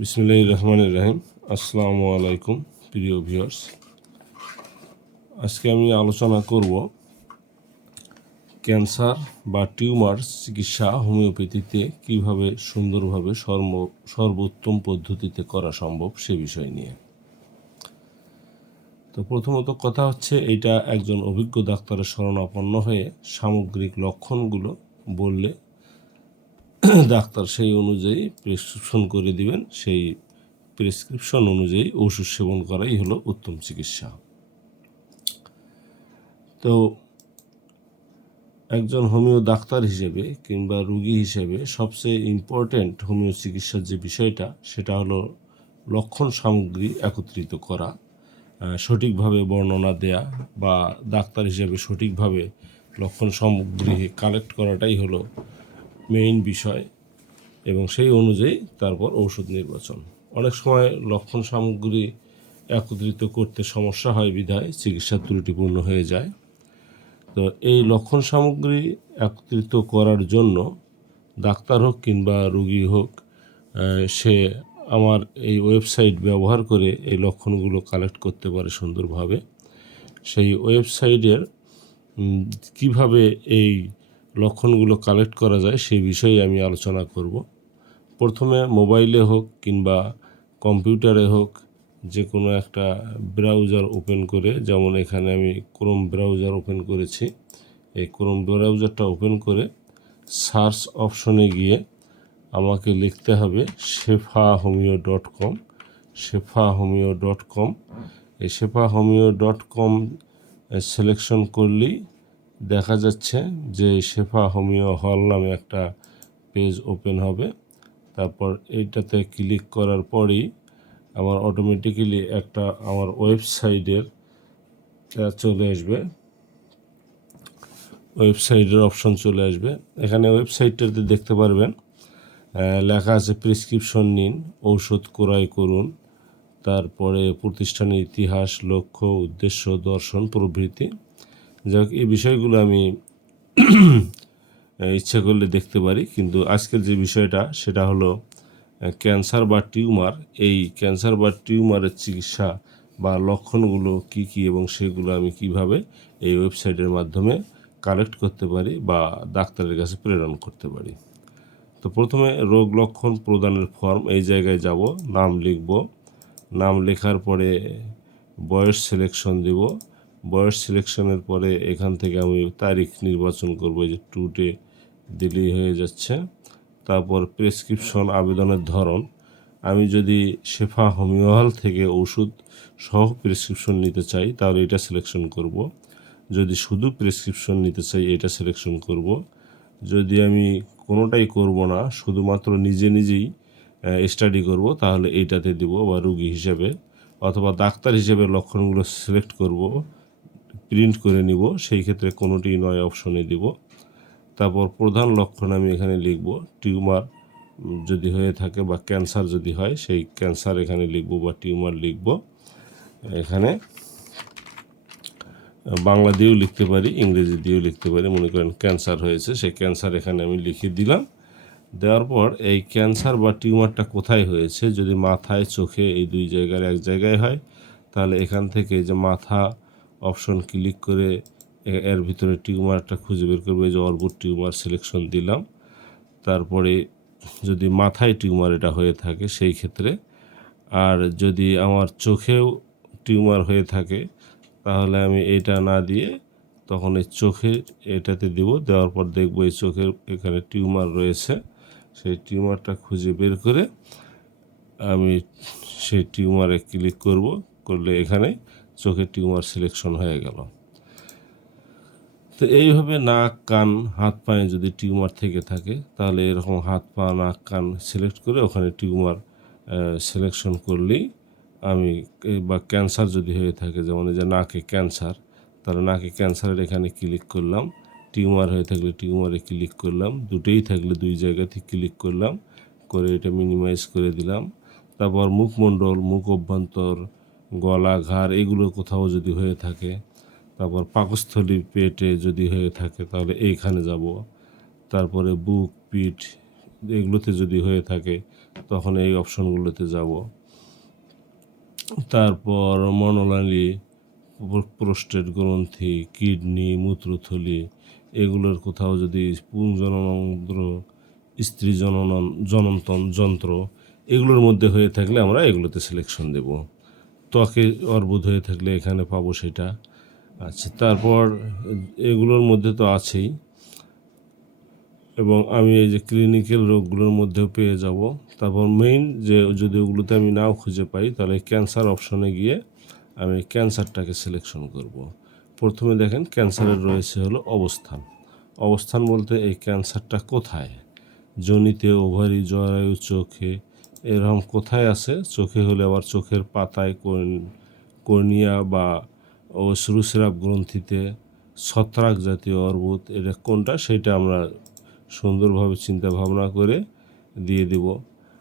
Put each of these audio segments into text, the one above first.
বিসমিল্লাহির রহমানির রহিম। আসসালামু আলাইকুম প্রিয় ভিউয়ার্স। আজকে আমি আলোচনা করব ক্যান্সার বা টিউমার চিকিৎসা হোমিওপ্যাথিতে কিভাবে সুন্দরভাবে সর্বোত্তম পদ্ধতিতে করা সম্ভব সে বিষয় নিয়ে। তো প্রথমত কথা হচ্ছে, এইটা একজন অভিজ্ঞ ডাক্তারের শরণাপন্ন হয়ে সামগ্রিক লক্ষণগুলো বললে ডাক্তার সেই অনুযায়ী প্রেসক্রিপশন করে দিবেন। সেই প্রেসক্রিপশন অনুযায়ী ওষুধ সেবন করাই হলো উত্তম চিকিৎসা। তো একজন হোমিও ডাক্তার হিসেবে কিংবা রুগী হিসেবে সবচেয়ে ইম্পর্ট্যান্ট হোমিও চিকিৎসার যে বিষয়টা, সেটা হলো লক্ষণ সামগ্রী একত্রিত করা, সঠিকভাবে বর্ণনা দেয়া বা ডাক্তার হিসেবে সঠিকভাবে লক্ষণ সামগ্রী কালেক্ট করাটাই হলো মেইন বিষয়, এবং সেই অনুযায়ী তারপর ঔষধ নির্বাচন। অনেক সময় লক্ষণ সামগ্রী একত্রিত করতে সমস্যা হয় বিধায় চিকিৎসা ত্রুটিপূর্ণ হয়ে যায়। তো এই লক্ষণ সামগ্রী একত্রিত করার জন্য ডাক্তার হোক কিংবা রোগী হোক, সে আমার এই ওয়েবসাইট ব্যবহার করে এই লক্ষণগুলো কালেক্ট করতে পারে সুন্দরভাবে। সেই ওয়েবসাইটের কিভাবে এই লক্ষণগুলো কালেক্ট করা যায় সেই বিষয়ে আমি আলোচনা করব। প্রথমে মোবাইলে হোক কিংবা কম্পিউটারে হোক, যে কোনো একটা ব্রাউজার ওপেন করে, যেমন এখানে আমি ক্রোম ব্রাউজার ওপেন করেছি, এই ক্রোম ব্রাউজারটা ওপেন করে সার্চ অপশনে গিয়ে আমাকে লিখতে হবে shefahomeo.com। shefahomeo.com, এই shefahomeo.com সিলেকশন করলেই দেখা যাচ্ছে যে শেফা হোমিও হল নামে একটা পেজ ওপেন হবে। তারপর এইটাতে ক্লিক করার পরই আমার অটোমেটিক্যালি একটা আমার ওয়েবসাইটের চলে আসবে, ওয়েবসাইটের অপশন চলে আসবে। এখানে ওয়েবসাইটটাতে দেখতে পারবেন লেখা আছে প্রেসক্রিপশন নিন, ঔষধ ক্রয় করুন, তারপরে প্রতিষ্ঠানের ইতিহাস, লক্ষ্য, উদ্দেশ্য, দর্শন প্রভৃতি। যাই হোক, এই বিষয়গুলো আমি ইচ্ছা করলে দেখতে পারি, কিন্তু আজকের যে বিষয়টা সেটা হলো ক্যান্সার বা টিউমার। এই ক্যান্সার বা টিউমারের চিকিৎসা বা লক্ষণগুলো কি কি এবং সেগুলো আমি কিভাবে এই ওয়েবসাইটের মাধ্যমে কালেক্ট করতে পারি বা ডাক্তারের কাছে প্রেরণ করতে পারি। তো প্রথমে রোগ লক্ষণ প্রদানের ফর্ম, এই জায়গায় যাব, নাম লিখব, নাম লেখার পরে বয়স সিলেকশন দেব। বয়স সিলেকশনের পরে এখান থেকে আমি তারিখ নির্বাচন করব, যে টুডে দিলেই হয়ে যাচ্ছে। তারপর প্রেসক্রিপশন আবেদনের ধরন, আমি যদি শেফা হোমিও হল থেকে ওষুধ সহ প্রেসক্রিপশন নিতে চাই তাহলে এটা সিলেকশন করব। যদি শুধু প্রেসক্রিপশন নিতে চাই এটা সিলেকশন করব। যদি আমি কোনোটাই করব না, শুধুমাত্র নিজেই স্টাডি করব, তাহলে এইটাতে দিব, বা রুগী হিসেবে অথবা ডাক্তার হিসেবে লক্ষণগুলো সিলেক্ট করব, প্রিন্ট করে নিব, সেই ক্ষেত্রে কোনোটি নয় অপশনে দিব। তারপর প্রধান লক্ষণ আমি এখানে লিখব, টিউমার যদি হয়ে থাকে বা ক্যান্সার যদি হয় সেই ক্যান্সার এখানে লিখব বা টিউমার লিখব। এখানে বাংলা দিয়েও লিখতে পারি, ইংরেজি দিয়েও লিখতে পারি। মনে করেন ক্যান্সার হয়েছে, সেই ক্যান্সার এখানে আমি লিখে দিলাম। দেওয়ার পর এই ক্যান্সার বা টিউমারটা কোথায় হয়েছে, যদি মাথায়, চোখে, এই দুই জায়গার এক জায়গায় হয়, তাহলে এখান থেকে যে মাথা অপশন ক্লিক করে এর ভিতরে টিউমারটা খুঁজে বের করবে, যে অর্বুদ টিউমার সিলেকশন দিলাম। তারপরে যদি মাথায় টিউমার এটা হয়ে থাকে সেই ক্ষেত্রে, আর যদি আমার চোখেও টিউমার হয়ে থাকে তাহলে আমি এটা না দিয়ে তখন এই চোখের এটাতে দিব। দেওয়ার পর দেখব এই চোখের এখানে টিউমার রয়েছে, সেই টিউমারটা খুঁজে বের করে আমি সেই টিউমারে ক্লিক করব, করলে এখানে চোখের টিউমার সিলেকশন হয়ে গেল। তো এইভাবে নাক, কান, হাত পায়ে যদি টিউমার থেকে থাকে তাহলে এরকম হাত পা, নাক, কান সিলেক্ট করে ওখানে টিউমার সিলেকশন করলেই আমি, বা ক্যান্সার যদি হয়ে থাকে, যেমন এই যে নাকে ক্যান্সার, তাহলে নাকে ক্যান্সারের এখানে ক্লিক করলাম। টিউমার হয়ে থাকলে টিউমারে ক্লিক করলাম, দুটোই থাকলে দুই জায়গাতে ক্লিক করলাম, করে এটা মিনিমাইজ করে দিলাম। তারপর মুখমণ্ডল, মুখ অভ্যন্তর, গলা, ঘাড় এগুলো কোথাও যদি হয়ে থাকে, তারপর পাকস্থলী, পেটে যদি হয়ে থাকে তাহলে এইখানে যাব। তারপরে বুক, পিঠ, এগুলোতে যদি হয়ে থাকে তখন এই অপশনগুলোতে যাব। তারপর মনোনালী, প্রোস্টেট গ্রন্থি, কিডনি, মূত্রথলি, এগুলোর কোথাও যদি পুংজননন্ত্র, স্ত্রী জননতন যন্ত্র, এগুলোর মধ্যে হয়ে থাকলে আমরা এগুলোতে সিলেকশন দেব। ত্বকে অর্বুদ হয়ে থাকলে এখানে পাবো সেটা। আচ্ছা, তারপর এগুলোর মধ্যে তো আছেই, এবং আমি এই যে ক্লিনিক্যাল রোগগুলোর মধ্যেও পেয়ে যাব। তারপর মেইন যে যদি ওগুলোতে আমি নাও খুঁজে পাই তাহলে ক্যান্সার অপশনে গিয়ে আমি ক্যান্সারটাকে সিলেকশন করব। প্রথমে দেখেন ক্যান্সারের রয়েছে হলো অবস্থান। অবস্থান বলতে এই ক্যান্সারটা কোথায়, যোনিতে, ওভারি, জরায়ু, চোখে, এরকম কোথায় আছে। চোখে হলে আবার চোখের পাতায়, কর্নিয়া বা অশ্রুস্রাব গ্রন্থিতে, ছত্রাক জাতীয় অর্বুদ, এটা কোনটা সেটা আমরা সুন্দরভাবে চিন্তা ভাবনা করে দিয়ে দিব।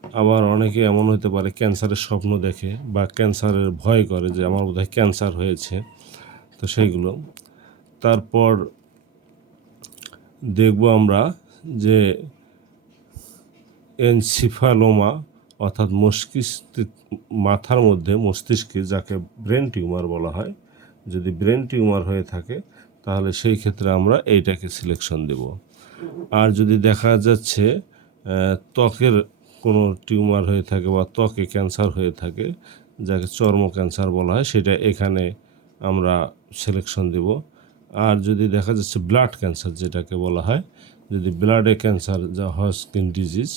আবার অনেকে এমন হতে পারে ক্যান্সারের স্বপ্ন দেখে বা ক্যান্সারের ভয় করে যে আমার বোধহয় ক্যান্সার হয়েছে, তো সেইগুলো। তারপর দেখব আমরা যে এনসিফালোমা, অর্থাৎ মাথার মধ্যে মস্তিষ্কে, যাকে ব্রেন টিউমার বলা হয়, যদি ব্রেন টিউমার হয়ে থাকে তাহলে সেই ক্ষেত্রে আমরা এইটাকে সিলেকশন দেব। আর যদি দেখা যাচ্ছে ত্বকের কোনো টিউমার হয়ে থাকে বা ত্বকে ক্যান্সার হয়ে থাকে, যাকে চর্ম ক্যান্সার বলা হয়, সেটা এখানে আমরা সিলেকশন দেব। আর যদি দেখা যাচ্ছে ব্লাড ক্যান্সার যেটাকে বলা হয়, যদি ব্লাডে ক্যান্সার, যা হয় স্কিন ডিজিজ,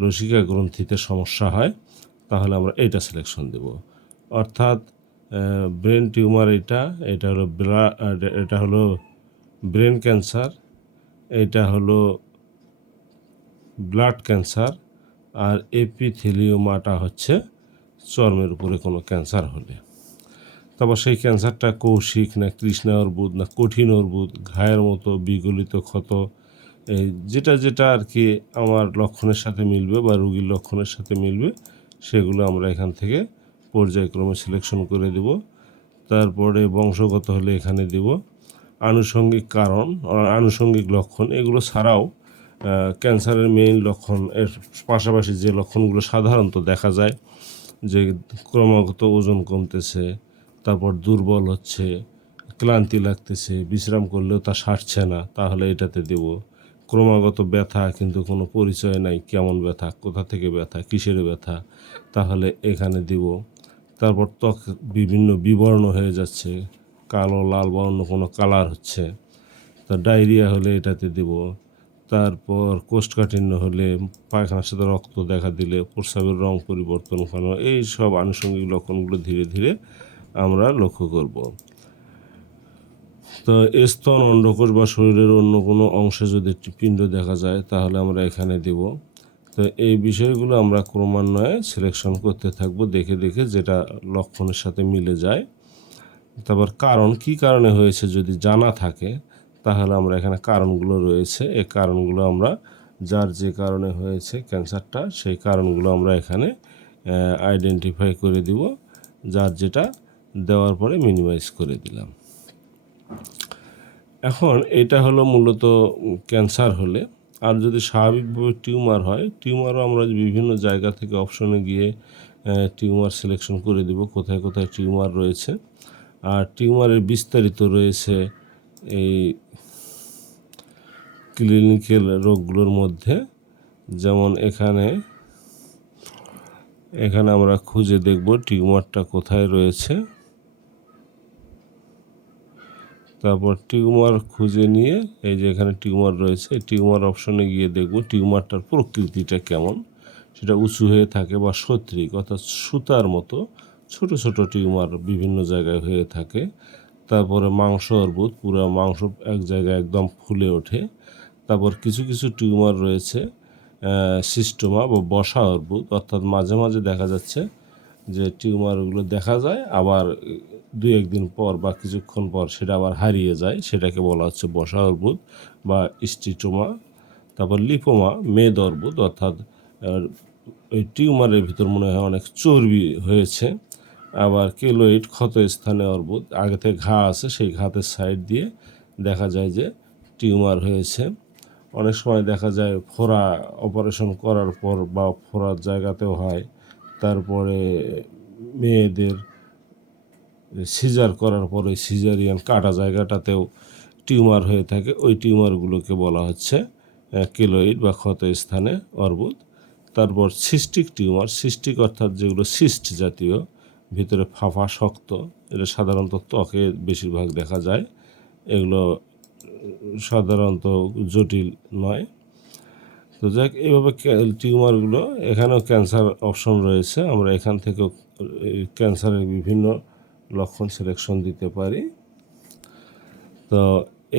লসিকা গ্রন্থিতে সমস্যা হয়, তাহলে আমরা এইটা সিলেকশন দেব। অর্থাৎ ব্রেন টিউমার এটা হলো এটা হলো ব্রেন ক্যান্সার, এটা হলো ব্লাড ক্যান্সার, আর এপিথেলিওমাটা হচ্ছে চর্মের উপরে কোনো ক্যান্সার হলে। তারপর সেই ক্যান্সারটা কৌশিক না কৃষ্ণা অর্বুদ না কঠিন অর্বুদ, ঘায়ের মতো বিগলিত ক্ষত, এই যেটা যেটা আর কি আমার লক্ষণের সাথে মিলবে বা রুগীর লক্ষণের সাথে মিলবে, সেগুলো আমরা এখান থেকে পর্যায়ক্রমে সিলেকশন করে দেব। তারপরে বংশগত হলে এখানে দেব। আনুষঙ্গিক কারণ, আনুষঙ্গিক লক্ষণ, এগুলো ছাড়াও ক্যান্সারের মেইন লক্ষণ এর পাশাপাশি যে লক্ষণগুলো সাধারণত দেখা যায়, যে ক্রমাগত ওজন কমতেছে, তারপর দুর্বল হচ্ছে, ক্লান্তি লাগতেছে, বিশ্রাম করলেও তা সারছে না, তাহলে এটাতে দেব। ক্রমাগত ব্যথা কিন্তু কোনো পরিচয় নাই, কেমন ব্যথা, কোথা থেকে ব্যথা, কিসের ব্যথা, তাহলে এখানে দিব। তারপর ত্বক বিভিন্ন বিবর্ণ হয়ে যাচ্ছে, কালো, লাল বা অন্য কোনো কালার হচ্ছে, তা ডায়রিয়া হলে এটাতে দেব। তারপর কোষ্ঠকাঠিন্য হলে, পায়খানার সাথে রক্ত দেখা দিলে, প্রস্রাবের রং পরিবর্তন করানো, এই সব আনুষঙ্গিক লক্ষণগুলো ধীরে ধীরে আমরা লক্ষ্য করব। তো স্তন, অন্ডকোষ বা শরীরের অন্য কোনো অংশে যদি পিণ্ড দেখা যায় তাহলে আমরা এখানে দেব। তো এই বিষয়গুলো আমরা ক্রমান্বয়ে সিলেকশন করতে থাকবো, দেখে দেখে যেটা লক্ষণের সাথে মিলে যায়। তারপর কারণ, কী কারণে হয়েছে যদি জানা থাকে তাহলে আমরা এখানে কারণগুলো রয়েছে, এই কারণগুলো আমরা, যার যে কারণে হয়েছে ক্যান্সারটা, সেই কারণগুলো আমরা এখানে আইডেন্টিফাই করে দিব, যার যেটা দেওয়ার পরে মিনিমাইজ করে দিলাম। এখন এটা হলো মূলত ক্যান্সার হলে। আর যদি স্বাভাবিকভাবে টিউমার হয়, টিউমারও আমরা বিভিন্ন জায়গা থেকে অপশনে গিয়ে টিউমার সিলেকশন করে দিব কোথায় কোথায় টিউমার রয়েছে। আর টিউমারের বিস্তারিত রয়েছে এই ক্লিনিক্যাল রোগগুলোর মধ্যে, যেমন এখানে আমরা খুঁজে দেখব টিউমারটা কোথায় রয়েছে। তারপর টিউমার খুঁজে নিয়ে এই যে এখানে টিউমার রয়েছে, টিউমার অপশনে গিয়ে দেখব টিউমারটার প্রকৃতিটা কেমন, সেটা উঁচু হয়ে থাকে বা সত্রিক, অর্থাৎ সুতার মতো ছোট ছোট টিউমার বিভিন্ন জায়গায় হয়ে থাকে। তারপরে মাংস অর্বুদ, পুরো মাংস এক জায়গায় একদম ফুলে ওঠে। তারপর কিছু কিছু টিউমার রয়েছে সিস্টোমা বা বসা অর্বুদ, অর্থাৎ মাঝে মাঝে দেখা যাচ্ছে যে টিউমারগুলো দেখা যায়, আবার দুই একদিন পর বা কিছুক্ষণ পর সেটা আবার হারিয়ে যায়, সেটাকে বলা হচ্ছে বসা অর্বুদ বা স্টিটোমা। তারপর লিপোমা, মেদ অর্বুদ, অর্থাৎ ওই টিউমারের ভিতর মনে হয় অনেক চর্বি হয়েছে। আবার কেলোইড, ক্ষত স্থানে অর্বুদ, আগে থেকে ঘা আছে, সেই ঘাতের সাইড দিয়ে দেখা যায় যে টিউমার হয়েছে। অনেক সময় দেখা যায় ফোড়া অপারেশন করার পর বা ফোড়ার জায়গাতেও হয়। তারপরে মেয়েদের সিজার করার পরে সিজারিয়ান কাটা জায়গাটাতেও টিউমার হয়ে থাকে। ওই টিউমারগুলোকে বলা হচ্ছে কেলয়েড বা ক্ষত স্থানে অর্বুদ। তারপর সিস্টিক টিউমার, সিস্টিক অর্থাৎ যেগুলো সিস্ট জাতীয়, ভিতরে ফাঁপা শক্ত, এটা সাধারণত ত্বকে বেশিরভাগ দেখা যায়। এগুলো সাধারণত জটিল নয়। তো যাক, এইভাবে টিউমারগুলো, এখানেও ক্যান্সার অপশন রয়েছে। আমরা এখান থেকেও ক্যান্সারের বিভিন্ন লক্ষণ সিলেকশন দিতে পারি। তো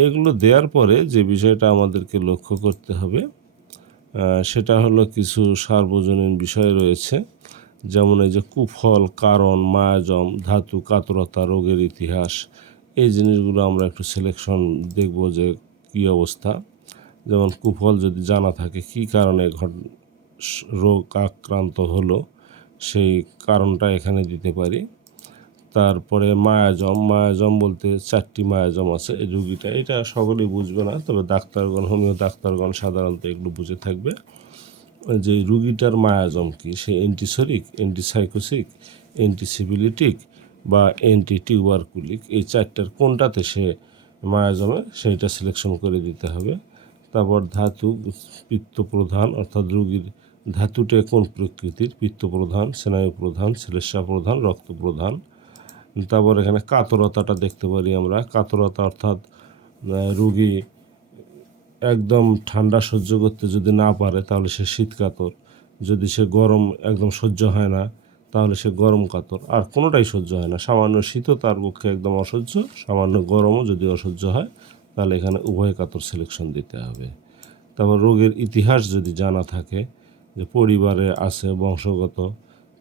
এগুলো দেওয়ার পরে যে বিষয়টা আমাদেরকে লক্ষ্য করতে হবে সেটা হলো কিছু সার্বজনীন বিষয় রয়েছে, যেমন এই যে কুফল, কারণ, মায়াজম, ধাতু, কাতরতা, রোগের ইতিহাস, এই জিনিসগুলো আমরা একটু সিলেকশন দেখব যে কী অবস্থা। যেমন কুফল যদি জানা থাকে, কী কারণে রোগ আক্রান্ত হলো, সেই কারণটা এখানে দিতে পারি। তারপরে মায়াজম বলতে 4টি মায়াজম আছে। এই রুগীটা, এটা সকলেই বুঝবে না, তবে ডাক্তারগণ, হোমিও ডাক্তারগণ সাধারণত এগুলো বুঝে থাকবে যে রুগীটার মায়াজম কি। সে অ্যান্টিসরিক, অ্যান্টিসাইকোসিক, অ্যান্টিসিবিলিটিক বা অ্যান্টিটিউবারকুলিক, এই 4টার কোনটাতে সে মায়াজমে, সেইটা সিলেকশন করে দিতে হবে। তারপর ধাতু, পিত্ত প্রধান, অর্থাৎ রুগীর ধাতুটা কোন প্রকৃতির, পিত্ত প্রধান, স্নায়ু প্রধান, শ্লেষ্মা প্রধান, রক্ত প্রধান। তারপর এখানে কাতরতাটা দেখতে পারি আমরা। কাতরতা অর্থাৎ রুগী একদম ঠান্ডা সহ্য করতে যদি না পারে তাহলে সে শীত কাতর, যদি সে গরম একদম সহ্য হয় না তাহলে সে গরম কাতর, আর কোনোটাই সহ্য হয় না। সামান্য শীতও তার পক্ষে একদম অসহ্য, সামান্য গরমও যদি অসহ্য হয় তাহলে এখানে উভয় কাতর সিলেকশন দিতে হবে। তারপর রোগের ইতিহাস যদি জানা থাকে, যে পরিবারে আছে বংশগত,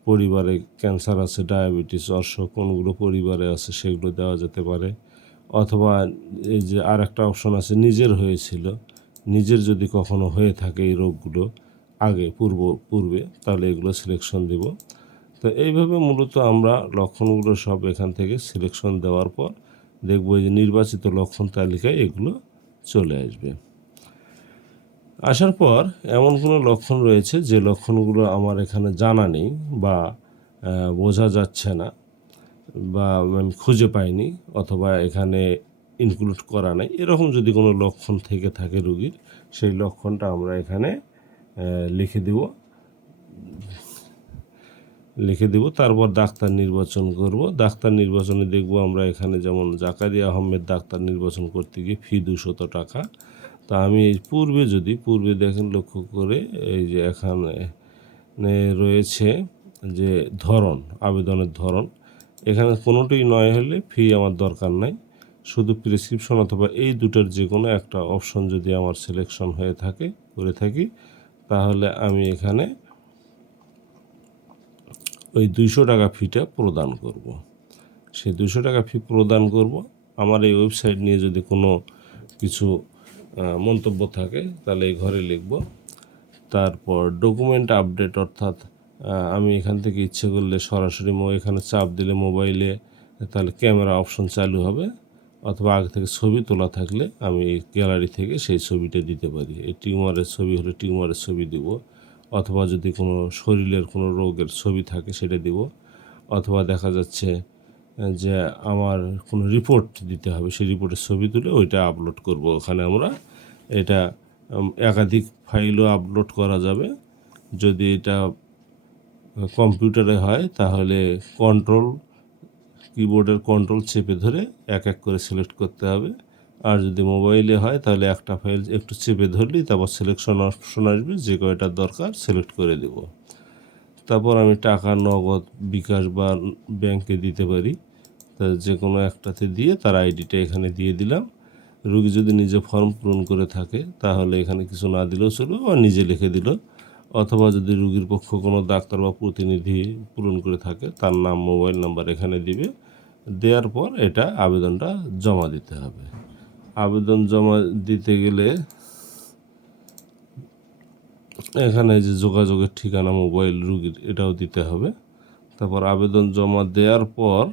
পরিবারে ক্যান্সার আছে, ডায়াবেটিস, অর্শ, কোনগুলো পরিবারে আছে সেগুলো দেওয়া যেতে পারে। অথবা এই যে আর একটা অপশন আছে, নিজের হয়েছিল, নিজের যদি কখনো হয়ে থাকে এই রোগগুলো আগে পূর্বে, তাহলে এগুলো সিলেকশন দিব। তো এইভাবে মূলত আমরা লক্ষণগুলো সব এখান থেকে সিলেকশন দেওয়ার পর দেখব যে নির্বাচিত লক্ষণ তালিকায় এগুলো চলে আসবে। আসার পর এমন কোনো লক্ষণ রয়েছে যে লক্ষণগুলো আমার এখানে জানা নেই বা বোঝা যাচ্ছে না বা আমি খুঁজে পাইনি, অথবা এখানে ইনক্লুড করা নাই, এরকম যদি কোনো লক্ষণ থেকে থাকে রুগীর, সেই লক্ষণটা আমরা এখানে লিখে দিব। তারপর ডাক্তার নির্বাচন করব। ডাক্তার নির্বাচনে দেখব আমরা এখানে, যেমন জাকারিয়া আহমেদ ডাক্তার নির্বাচন করতে গিয়ে ফি 200 টাকা। তা আমি এই পূর্বে দেখেন লক্ষ্য করে, এই যে এখানে রয়েছে যে ধরন, আবেদনের ধরন, এখানে কোনোটাই নয় হলে ফি আমার দরকার নাই। শুধু প্রেসক্রিপশন অথবা এই দুটোর যে কোনো একটা অপশন যদি আমার সিলেকশন করে থাকি, তাহলে আমি এখানে ওই 200 টাকা ফিটা প্রদান করব। সেই 200 টাকা ফি প্রদান করব। আমার এই ওয়েবসাইট নিয়ে যদি কোনো কিছু মন্তব্য থাকে তাহলে এই ঘরে লিখব। তারপর ডকুমেন্ট আপডেট, অর্থাৎ আমি এখান থেকে ইচ্ছে করলে সরাসরি এখানে চাপ দিলে মোবাইলে তাহলে ক্যামেরা অপশন চালু হবে, অথবা আগে থেকে ছবি তোলা থাকলে আমি এই গ্যালারি থেকে সেই ছবিটা দিতে পারি। এই টিউমারের ছবি হলে টিউমারের ছবি দিব, অথবা যদি কোনো শরীরের কোনো রোগের ছবি থাকে সেটা দিব, অথবা দেখা যাচ্ছে যে আমার কোনো রিপোর্ট দিতে হবে, সেই রিপোর্টের ছবি তুলে ওইটা আপলোড করব। ওখানে আমরা এটা একাধিক ফাইলও আপলোড করা যাবে। যদি এটা কম্পিউটারে হয় তাহলে কিবোর্ডের কন্ট্রোল চেপে ধরে এক এক করে সিলেক্ট করতে হবে। আর যদি মোবাইলে হয় তাহলে একটা ফাইল একটু চেপে ধরলেই তারপর সিলেকশন অপশন আসবে, যে কয়টা দরকার সিলেক্ট করে দেব। তারপর আমি টাকা, নগদ, বিকাশ বা ব্যাংকে দিতে পারি। তা যে কোনো একটাতে দিয়ে তার আইডিটা এখানে দিয়ে দিলাম। রুগী যদি নিজে ফর্ম পূরণ করে থাকে তাহলে এখানে কিছু না দিলেও চলবে, বা নিজে লিখে দিল, অথবা যদি রুগীর পক্ষ কোনো ডাক্তার বা প্রতিনিধি পূরণ করে থাকে তার নাম, মোবাইল নাম্বার এখানে দিবে। দেওয়ার পর এটা আবেদনটা জমা দিতে হবে। আবেদন জমা দিতে গেলে এখানে যে যোগাযোগের ঠিকানা, মোবাইল রুগীর, এটাও দিতে হবে। তারপর আবেদন জমা দেওয়ার পর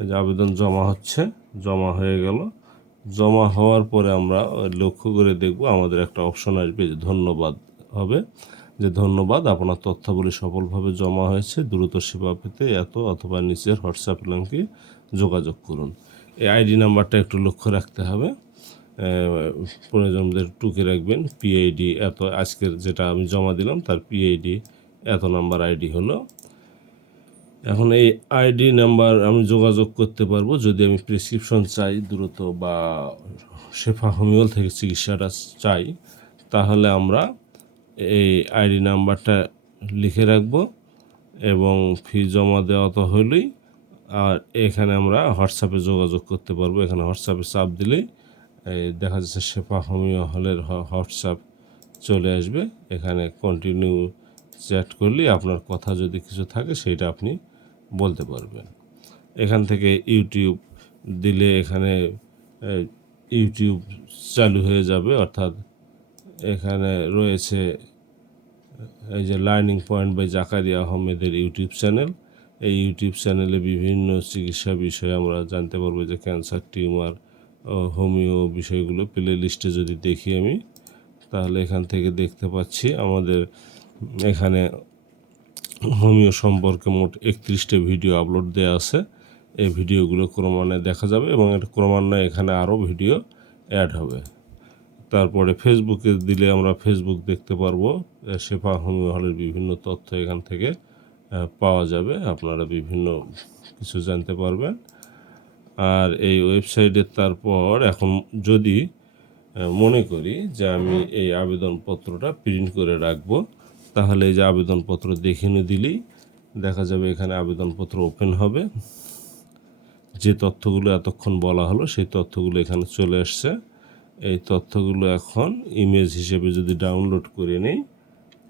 এই যে আবেদন জমা হয়ে গেল। জমা হওয়ার পরে আমরা লক্ষ্য করে দেখব আমাদের একটা অপশন আসবে যে ধন্যবাদ হবে, যে ধন্যবাদ আপনার তথ্যাবলী সফলভাবে জমা হয়েছে, দ্রুত সেবা পেতে এত অথবা নিচের হোয়াটসঅ্যাপ লিঙ্কে যোগাযোগ করুন। এই আইডি নাম্বারটা একটু লক্ষ্য রাখতে হবে, প্রয়োজনদের টুকে রাখবেন। পিআইডি এত, আজকের যেটা আমি জমা দিলাম তার পিআইডি এত নাম্বার আইডি হলো। এখন এই আইডি নাম্বার আমি যোগাযোগ করতে পারবো যদি আমি প্রেসক্রিপশন চাই দ্রুত বা শেফা হোমিওল থেকে চিকিৎসাটা চাই, তাহলে আমরা এই আইডি নাম্বারটা লিখে রাখবো এবং ফি জমা দেওয়া তো হলেই, আর এখানে আমরা হোয়াটসঅ্যাপে যোগাযোগ করতে পারবো। এখানে হোয়াটসঅ্যাপে চাপ দিলেই দেখা যাচ্ছে শেফা হোমিও হলের হোয়াটসঅ্যাপ চলে আসবে। এখানে কন্টিনিউ চ্যাট করলে আপনার কথা যদি কিছু থাকে সেইটা আপনি বলতে পারবেন। এখান থেকে ইউটিউব দিলে এখানে ইউটিউব চালু হয়ে যাবে, অর্থাৎ এখানে রয়েছে এই যে লার্নিং পয়েন্ট বাই জাকারিয়া আহমেদের ইউটিউব চ্যানেল। এই ইউটিউব চ্যানেলে বিভিন্ন চিকিৎসা বিষয়ে আমরা জানতে পারবো, যে ক্যান্সার, টিউমার, হোমিও বিষয়গুলো প্লে লিস্টে যদি দেখি আমি, তাহলে এখান থেকে দেখতে পাচ্ছি আমাদের এখানে হোমিও সম্পর্কে মোট 31টা ভিডিও আপলোড দেওয়া আছে। এই ভিডিওগুলো ক্রমান্বয়ে দেখা যাবে এবং এটা ক্রমান্বয়ে এখানে আরও ভিডিও অ্যাড হবে। তারপরে ফেসবুকে দিলে আমরা ফেসবুক দেখতে পারবো, শেফা হোমিও হলের বিভিন্ন তথ্য এখান থেকে পাওয়া যাবে, আপনারা বিভিন্ন কিছু জানতে পারবেন। আর এই ওয়েবসাইটে তারপর এখন যদি মনে করি যে আমি এই আবেদনপত্রটা প্রিন্ট করে রাখবো, তাহলে এই যে আবেদনপত্র দেখে দিলেই দেখা যাবে এখানে আবেদনপত্র ওপেন হবে। যে তথ্যগুলো এতক্ষণ বলা হলো সেই তথ্যগুলো এখানে চলে আসছে। এই তথ্যগুলো এখন ইমেজ হিসেবে যদি ডাউনলোড করে নিই,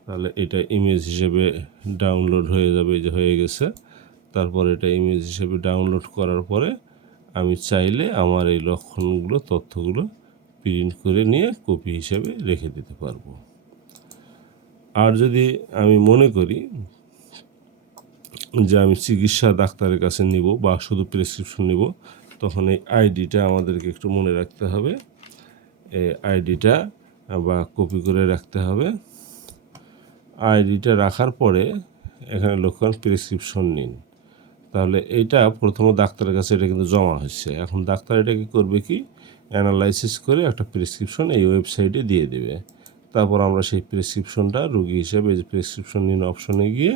তাহলে এটা ইমেজ হিসেবে ডাউনলোড হয়ে যাবে, যে হয়ে গেছে। তারপর এটা ইমেজ হিসেবে ডাউনলোড করার পরে আমি চাইলে আমার এই লক্ষণগুলো, তথ্যগুলো প্রিন্ট করে নিয়ে কপি হিসেবে রেখে দিতে পারবো। আর যদি আমি মনে করি যে আমি চিকিৎসা ডাক্তারের কাছে নিব বা শুধু প্রেসক্রিপশন নিব, তখন এই আইডিটা আমাদেরকে একটু মনে রাখতে হবে। এই আইডিটা বা কপি করে রাখতে হবে। আইডিটা রাখার পরে এখানে লক্ষ্য করেন প্রেসক্রিপশন নিন, তাহলে এইটা প্রথম ডাক্তারের কাছে এটা কিন্তু জমা হচ্ছে। এখন ডাক্তার এটাকে করবে কি, অ্যানালাইসিস করে একটা প্রেসক্রিপশন এই ওয়েবসাইটে দিয়ে দেবে। তারপর আমরা সেই প্রেসক্রিপশনটা রোগী হিসেবে যে প্রেসক্রিপশন নিন অপশনে গিয়ে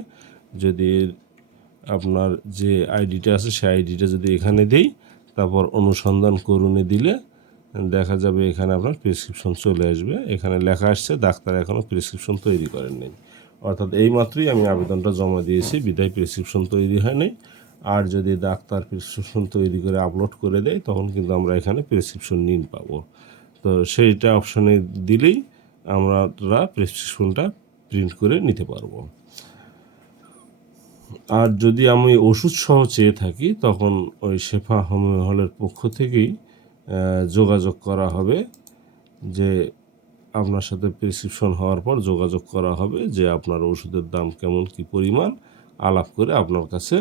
যদি আপনার যে আইডিটা আছে সেই আইডিটা যদি এখানে দিই, তারপর অনুসন্ধান করুনে দিলে দেখা যাবে এখানে আপনার প্রেসক্রিপশন চলে আসবে। এখানে লেখা আসছে ডাক্তার এখনও প্রেসক্রিপশন তৈরি করেননি, অর্থাৎ এইমাত্রই আমি আবেদনটা জমা দিয়েছি, বিদায় প্রেসক্রিপশন তৈরি হয়নি। আর যদি ডাক্তার প্রেসক্রিপশন তৈরি করে আপলোড করে দেয়, তখন কিন্তু আমরা এখানে প্রেসক্রিপশন নিন পাবো। তো সেইটা অপশনে দিলেই আমরা প্রেসক্রিপশনটা প্রিন্ট করে নিতে পারবো। আর যদি আমি ওষুধ সহ চেয়ে থাকি, তখন ওই শেফা হোমিও হলের পক্ষ থেকেই যোগাযোগ করা হবে, যে আপনার সাথে প্রেসক্রিপশন হওয়ার পর যোগাযোগ করা হবে যে আপনার ওষুধের দাম কেমন, কি পরিমাণ, আলাপ করে আপনার কাছে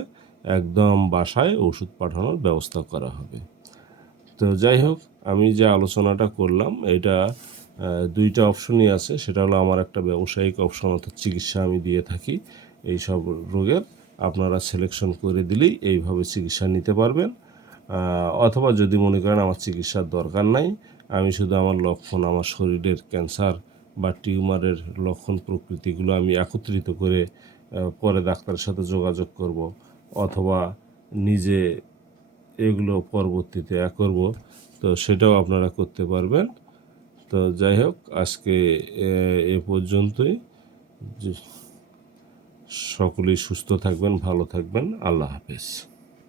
একদম বাসায় ওষুধ পাঠানোর ব্যবস্থা করা হবে। তো যাই হোক, আমি যে আলোচনাটা করলাম এটা দুইটা অপশনই আছে। সেটা হলো আমার একটা ব্যবসায়িক অপশন, অর্থাৎ চিকিৎসা আমি দিয়ে থাকি এই সব রোগের, আপনারা সিলেকশন করে দিলেই এইভাবে চিকিৎসা নিতে পারবেন। অথবা যদি মনে করেন আমার চিকিৎসার দরকার নাই, আমি শুধু আমার লক্ষণ, আমার শরীরের ক্যান্সার বা টিউমারের লক্ষণ প্রকৃতিগুলো আমি একত্রিত করে পরে ডাক্তারের সাথে যোগাযোগ করব, অথবা নিজে এগুলো পরবর্তীতে করব, তো সেটাও আপনারা করতে পারবেন। তো যাই হোক, আজকে এ পর্যন্তই। সকলেই সুস্থ থাকবেন, ভালো থাকবেন। আল্লাহ হাফেজ।